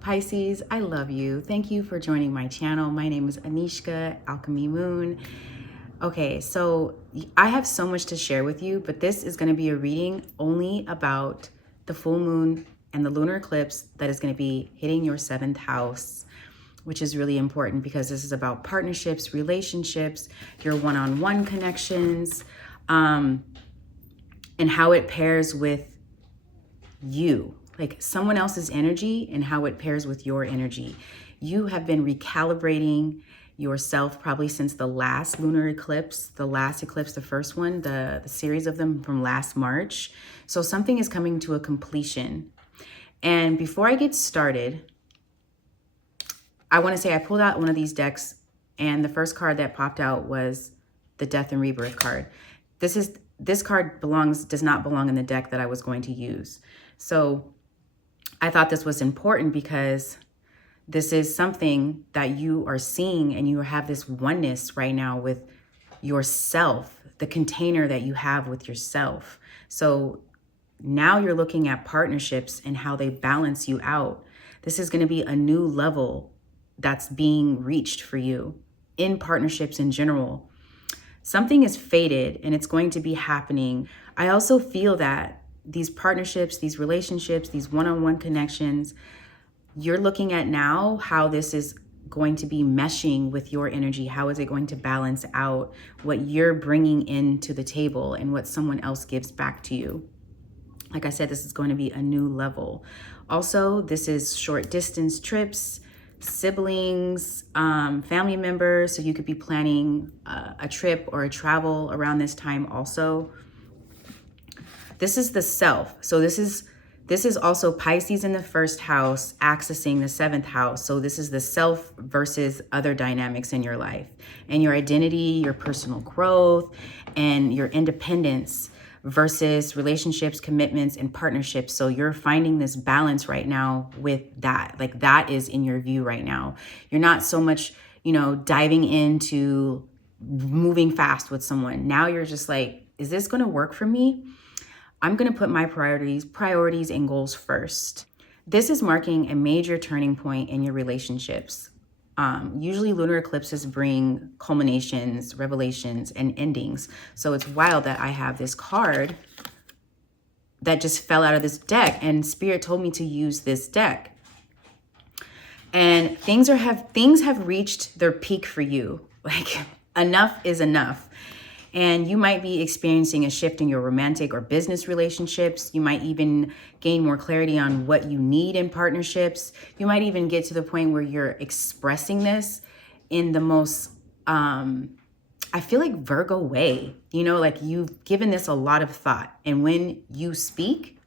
Pisces, I love you. Thank you for joining my channel. My name is Anishka, Alchemy Moon. Okay, so I have so much to share with you, but this is going to be a reading only about the full moon and the lunar eclipse that is going to be hitting your 7th house, which is really important because this is about partnerships, relationships, your one-on-one connections, and how it pairs with you, like someone else's energy and how it pairs with your energy. You have been recalibrating yourself probably since the last lunar eclipse, the first one, the series of them from last March. So something is coming to a completion. And before I get started, I want to say I pulled out one of these decks and the first card that popped out was the Death and Rebirth card. This card does not belong in the deck that I was going to use. So I thought this was important because this is something that you are seeing, and you have this oneness right now with yourself, the container that you have with yourself. So now you're looking at partnerships and how they balance you out. This is going to be a new level that's being reached for you in partnerships in general. Something is fated and it's going to be happening. I also feel that these partnerships, these relationships, these one-on-one connections, you're looking at now how this is going to be meshing with your energy. How is it going to balance out what you're bringing into the table and what someone else gives back to you? Like I said, this is going to be a new level. Also, this is short distance trips, siblings, family members. So you could be planning a trip or a travel around this time also. This is the self. So this is also Pisces in the 1st house, accessing the 7th house. So this is the self versus other dynamics in your life and your identity, your personal growth, and your independence versus relationships, commitments, and partnerships. So you're finding this balance right now with that. Like that is in your view right now. You're not so much, diving into moving fast with someone. Now you're just like, is this going to work for me? I'm going to put my priorities and goals first. This is marking a major turning point in your relationships. Usually lunar eclipses bring culminations, revelations, and endings. So it's wild that I have this card that just fell out of this deck, and Spirit told me to use this deck. And things have reached their peak for you. Like enough is enough. And you might be experiencing a shift in your romantic or business relationships. You might even gain more clarity on what you need in partnerships. You might even get to the point where you're expressing this in the most, I feel like Virgo way, like you've given this a lot of thought. And when you speak,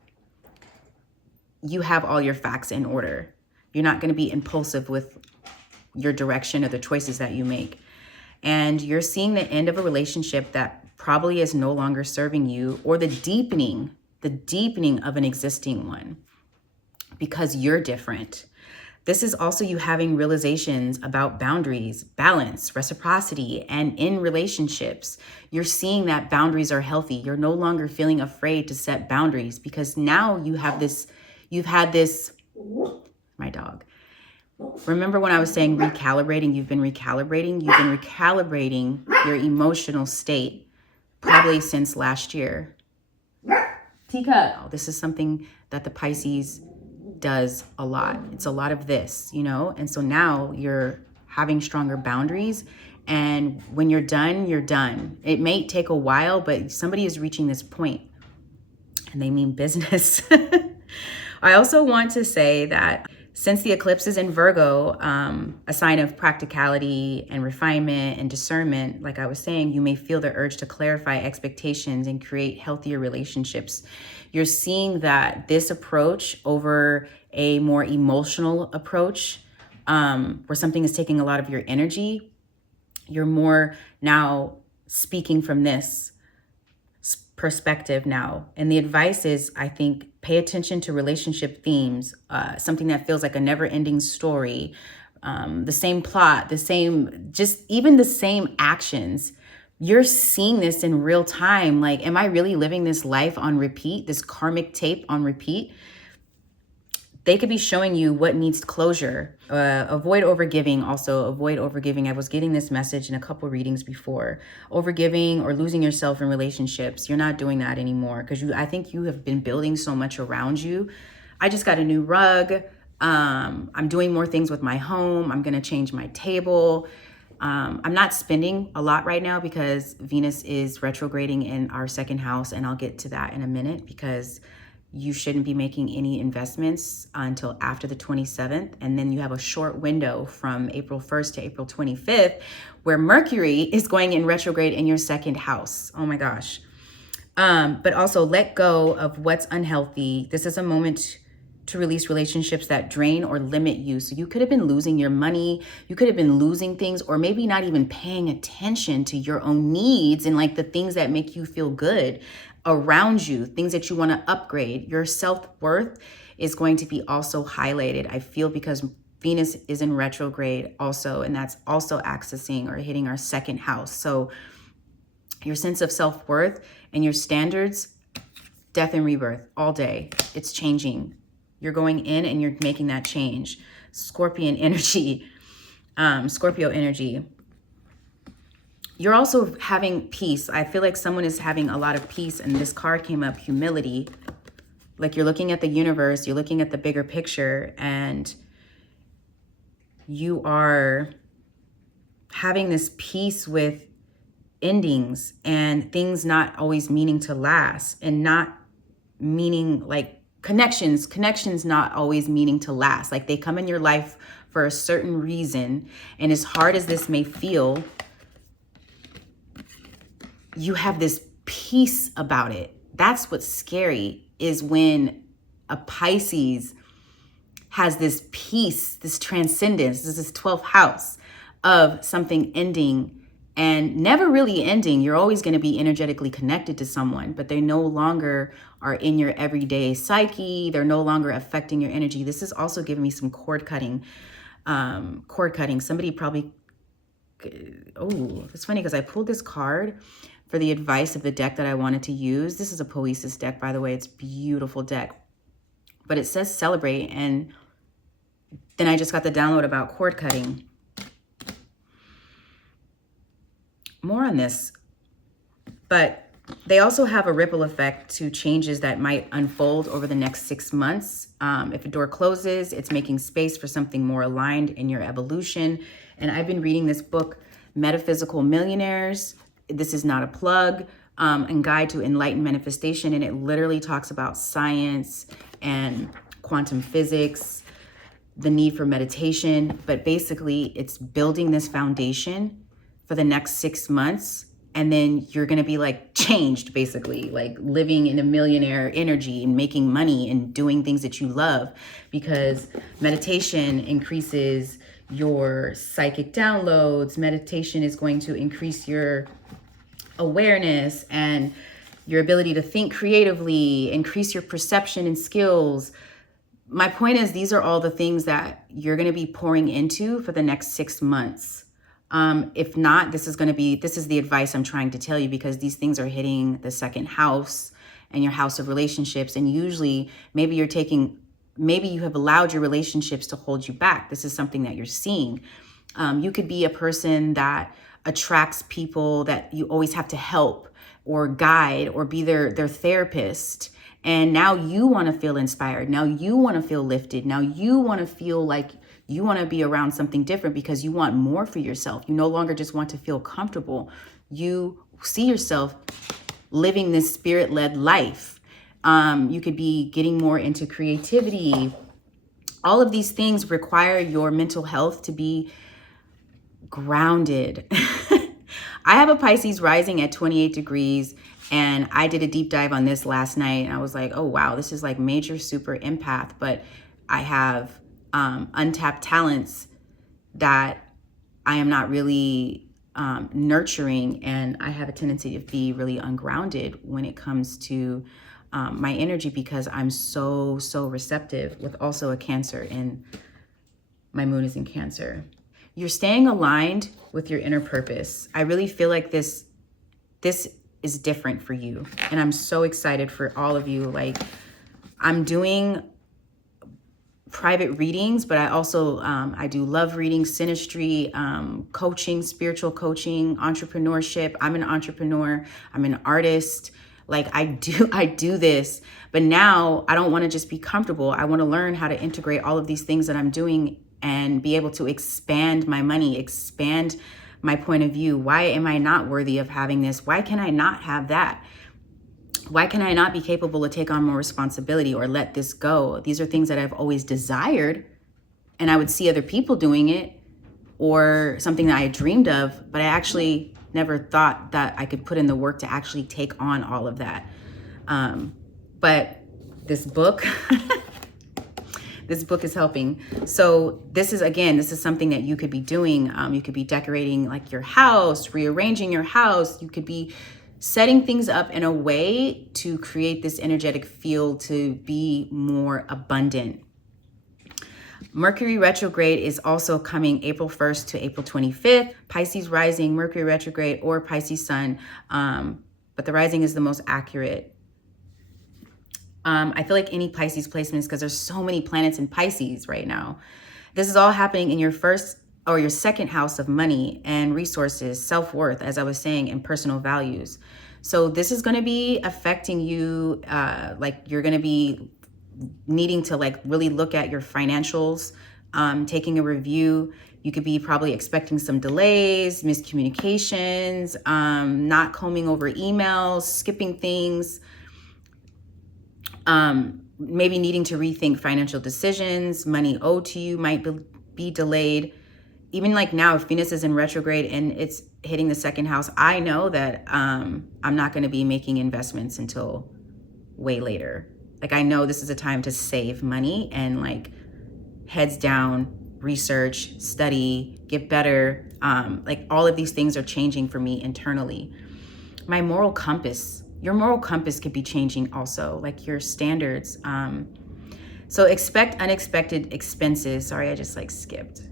you have all your facts in order. You're not going to be impulsive with your direction or the choices that you make. And you're seeing the end of a relationship that probably is no longer serving you, or the deepening of an existing one because you're different. This is also you having realizations about boundaries, balance, reciprocity, and in relationships. You're seeing that boundaries are healthy. You're no longer feeling afraid to set boundaries because now you've had this, my dog. Remember when I was saying recalibrating, you've been recalibrating your emotional state probably since last year. Tika. This is something that the Pisces does a lot. It's a lot of this, and so now you're having stronger boundaries. And when you're done, you're done. It may take a while, but somebody is reaching this point and they mean business. I also want to say that since the eclipse is in Virgo, a sign of practicality and refinement and discernment, like I was saying, you may feel the urge to clarify expectations and create healthier relationships. You're seeing that this approach over a more emotional approach, where something is taking a lot of your energy, you're more now speaking from this perspective now. And the advice is, I think, pay attention to relationship themes, something that feels like a never-ending story, the same plot, even the same actions. You're seeing this in real time. Like, am I really living this life on repeat, this karmic tape on repeat? they could be showing you what needs closure. Avoid overgiving. Also, avoid overgiving. I was getting this message in a couple readings before. Overgiving or losing yourself in relationships. You're not doing that anymore because I think you have been building so much around you. I just got a new rug. I'm doing more things with my home. I'm going to change my table. I'm not spending a lot right now because Venus is retrograding in our second house, and I'll get to that in a minute because you shouldn't be making any investments until after the 27th. And then you have a short window from April 1st to April 25th where Mercury is going in retrograde in your second house. Oh my gosh. But also let go of what's unhealthy. This is a moment to release relationships that drain or limit you. So you could have been losing your money. You could have been losing things, or maybe not even paying attention to your own needs and like the things that make you feel good around you, things that you want to upgrade. Your self-worth is going to be also highlighted, I feel, because Venus is in retrograde also, and that's also accessing or hitting our second house. So your sense of self-worth and your standards, death and rebirth all day. It's changing. You're going in and you're making that change. Scorpio energy. You're also having peace. I feel like someone is having a lot of peace, and this card came up, humility. Like you're looking at the universe, you're looking at the bigger picture, and you are having this peace with endings and things not always meaning to last, and not meaning like connections not always meaning to last. Like they come in your life for a certain reason, and as hard as this may feel, you have this peace about it. That's what's scary, is when a Pisces has this peace, this transcendence. This is 12th house of something ending and never really ending. You're always going to be energetically connected to someone, but they no longer are in your everyday psyche. They're no longer affecting your energy. This is also giving me some cord cutting. Somebody probably, oh, it's funny because I pulled this card for the advice of the deck that I wanted to use. This is a Poesis deck, by the way. It's a beautiful deck, but it says celebrate. And then I just got the download about cord cutting. More on this, but they also have a ripple effect to changes that might unfold over the next 6 months. If a door closes, it's making space for something more aligned in your evolution. And I've been reading this book, Metaphysical Millionaires. This is not a plug, and Guide to Enlightened Manifestation. And it literally talks about science and quantum physics, the need for meditation. But basically, it's building this foundation for the next 6 months. And then you're going to be like changed, basically, like living in a millionaire energy and making money and doing things that you love, because meditation increases your psychic downloads. Meditation is going to increase your awareness and your ability to think creatively, increase your perception and skills. My point is, these are all the things that you're going to be pouring into for the next 6 months. If not, this is the advice I'm trying to tell you, because these things are hitting the second house and your house of relationships. And usually maybe you have allowed your relationships to hold you back. This is something that you're seeing. You could be a person that attracts people that you always have to help or guide or be their therapist. And now you want to feel inspired. Now you want to feel lifted. Now you want to feel like you want to be around something different because you want more for yourself. You no longer just want to feel comfortable. You see yourself living this spirit-led life. You could be getting more into creativity. All of these things require your mental health to be grounded. I have a Pisces rising at 28 degrees, and I did a deep dive on this last night, and I was like, oh wow, this is like major super empath. But I have untapped talents that I am not really nurturing, and I have a tendency to be really ungrounded when it comes to my energy, because I'm so receptive, with also a Cancer, and my moon is in Cancer. You're staying aligned with your inner purpose. I really feel like this is different for you, and I'm so excited for all of you. Like, I'm doing private readings, but I also, I do love reading, synastry, coaching, spiritual coaching, entrepreneurship. I'm an entrepreneur. I'm an artist. Like I do this, but now I don't want to just be comfortable. I want to learn how to integrate all of these things that I'm doing and be able to expand my money, expand my point of view. Why am I not worthy of having this? Why can I not have that? Why can I not be capable to take on more responsibility or let this go? These are things that I've always desired, and I would see other people doing it, or something that I dreamed of, but I actually never thought that I could put in the work to actually take on all of that. But this book, this book is helping. So this is something that you could be doing. You could be decorating like your house, rearranging your house. You could be setting things up in a way to create this energetic field to be more abundant. Mercury retrograde is also coming April 1st to April 25th. Pisces rising, Mercury retrograde, or Pisces sun. But the rising is the most accurate. I feel like any Pisces placements, because there's so many planets in Pisces right now. This is all happening in your first or your second house of money and resources, self-worth, as I was saying, and personal values. So this is going to be affecting you. Like you're going to be needing to like really look at your financials, taking a review. You could be probably expecting some delays, miscommunications, not combing over emails, skipping things, maybe needing to rethink financial decisions. Money owed to you might be delayed. Even like now, if Venus is in retrograde and it's hitting the second house, I know that I'm not going to be making investments until way later. Like I know this is a time to save money and like heads down, research, study, get better. Like all of these things are changing for me internally. My moral compass, your moral compass could be changing also, like your standards. So expect unexpected expenses. Sorry, I just like skipped.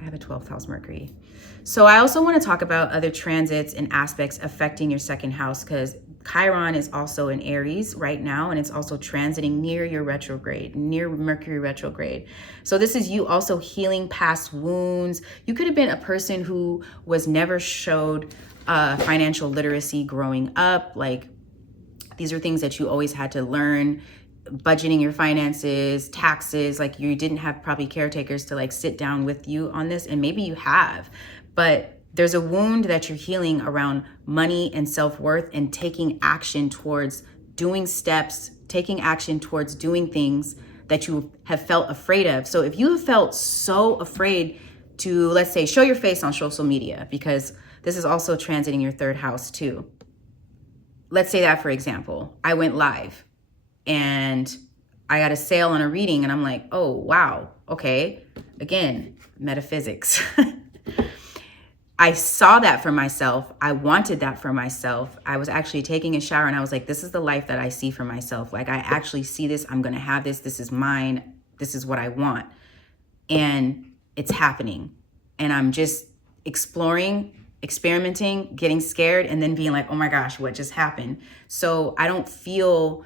I have a 12th house Mercury. So I also want to talk about other transits and aspects affecting your second house, because Chiron is also in Aries right now, and it's also transiting near your retrograde, near Mercury retrograde. So this is you also healing past wounds. You could have been a person who was never showed financial literacy growing up. Like these are things that you always had to learn. Budgeting your finances, taxes, like you didn't have probably caretakers to like sit down with you on this, and maybe you have, but there's a wound that you're healing around money and self-worth and taking action towards doing steps, taking action towards doing things that you have felt afraid of. So if you have felt so afraid to, let's say, show your face on social media, because this is also transiting your third house too. Let's say that, for example, I went live and I got a sale on a reading and I'm like, oh, wow. Okay. Again, metaphysics. I saw that for myself. I wanted that for myself. I was actually taking a shower and I was like, this is the life that I see for myself. Like I actually see this. I'm going to have this. This is mine. This is what I want. And it's happening. And I'm just exploring, experimenting, getting scared, and then being like, oh my gosh, what just happened? So I don't feel...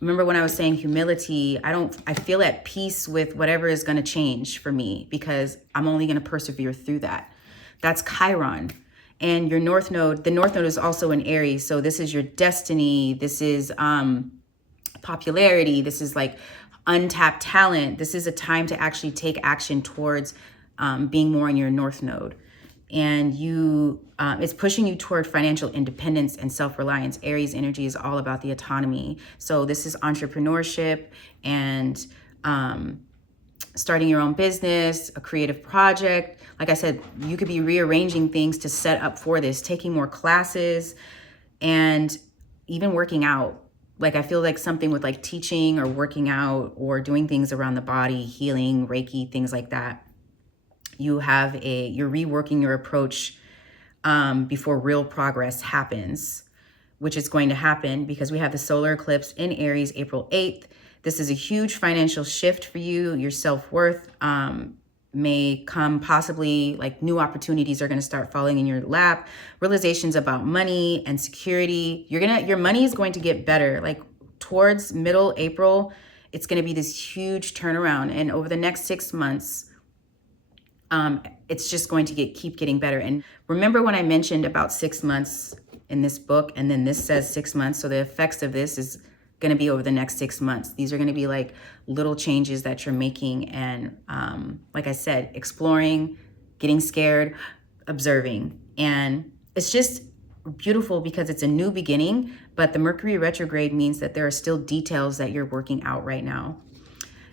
Remember when I was saying humility, I feel at peace with whatever is going to change for me, because I'm only going to persevere through that. That's Chiron. And your North Node, the North Node is also in Aries. So this is your destiny. This is popularity. This is like untapped talent. This is a time to actually take action towards being more in your North Node. And it's pushing you toward financial independence and self-reliance. Aries energy is all about the autonomy. So this is entrepreneurship and starting your own business, a creative project. Like I said, you could be rearranging things to set up for this, taking more classes, and even working out. Like I feel like something with like teaching or working out or doing things around the body, healing, Reiki, things like that. You're reworking your approach before real progress happens, which is going to happen because we have the solar eclipse in Aries, April 8th. This is a huge financial shift for you. Your self-worth may come, possibly like new opportunities are going to start falling in your lap. Realizations about money and security. Your money is going to get better. Like towards middle April, it's going to be this huge turnaround. And over the next 6 months, it's just going to keep getting better. And remember when I mentioned about 6 months in this book, and then this says 6 months. So the effects of this is going to be over the next 6 months. These are going to be like little changes that you're making. And like I said, exploring, getting scared, observing. And it's just beautiful because it's a new beginning, but the Mercury retrograde means that there are still details that you're working out right now.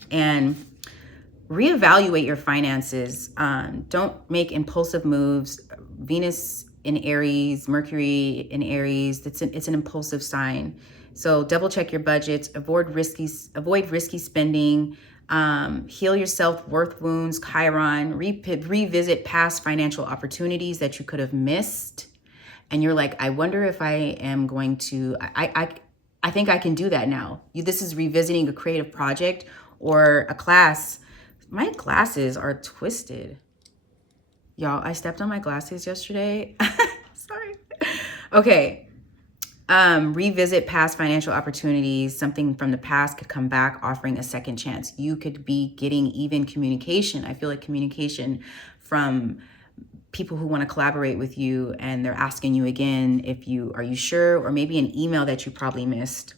And reevaluate your finances. Don't make impulsive moves. Venus in Aries, Mercury in Aries, it's an impulsive sign. So double check your budgets, avoid risky spending, heal your self-worth wounds, Chiron, revisit past financial opportunities that you could have missed. And you're like, I wonder if I am going to, I think I can do that now. This is revisiting a creative project or a class. My glasses are twisted. Y'all, I stepped on my glasses yesterday. Sorry. Okay. Revisit past financial opportunities. Something from the past could come back, offering a second chance. You could be getting even communication. I feel like communication from people who want to collaborate with you, and they're asking you again are you sure? Or maybe an email that you probably missed.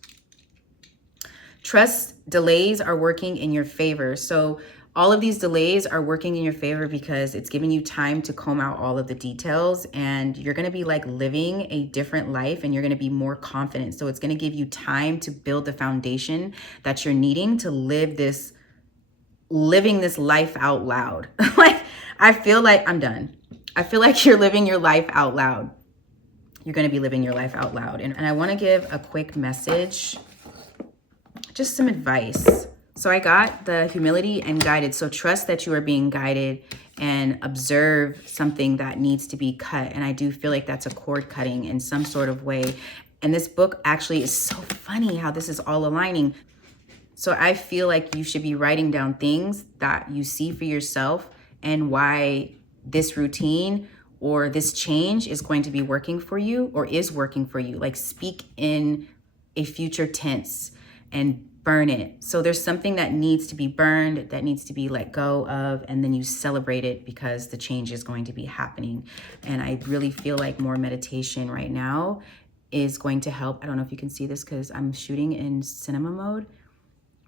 Trust delays are working in your favor. So all of these delays are working in your favor because it's giving you time to comb out all of the details, and you're going to be like living a different life, and you're going to be more confident. So it's going to give you time to build the foundation that you're needing to living this life out loud. Like, I feel like I'm done. I feel like you're living your life out loud. You're going to be living your life out loud. And I want to give a quick message, just some advice. So I got the humility and guided. So trust that you are being guided and observe something that needs to be cut. And I do feel like that's a cord cutting in some sort of way. And this book actually is so funny how this is all aligning. So I feel like you should be writing down things that you see for yourself and why this routine or this change is going to be working for you or is working for you. Like, speak in a future tense and burn it. So there's something that needs to be burned, that needs to be let go of, and then you celebrate it because the change is going to be happening. And I really feel like more meditation right now is going to help. I don't know if you can see this because I'm shooting in cinema mode,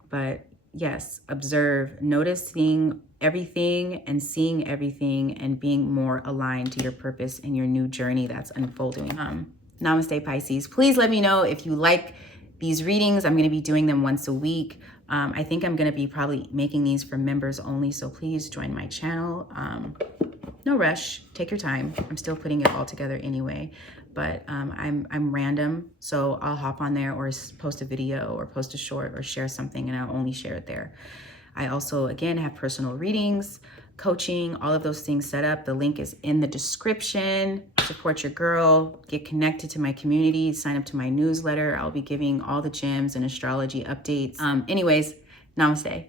but yes, observe, noticing everything and seeing everything and being more aligned to your purpose and your new journey that's unfolding. Namaste, Pisces. Please let me know if you like these readings. I'm going to be doing them once a week. I think I'm going to be probably making these for members only, so please join my channel. No rush. Take your time. I'm still putting it all together anyway, but I'm random, so I'll hop on there or post a video or post a short or share something, and I'll only share it there. I also, again, have personal readings, coaching, all of those things set up. The link is in the description. Support your girl, get connected to my community, sign up to my newsletter. I'll be giving all the gems and astrology updates. Anyways, namaste.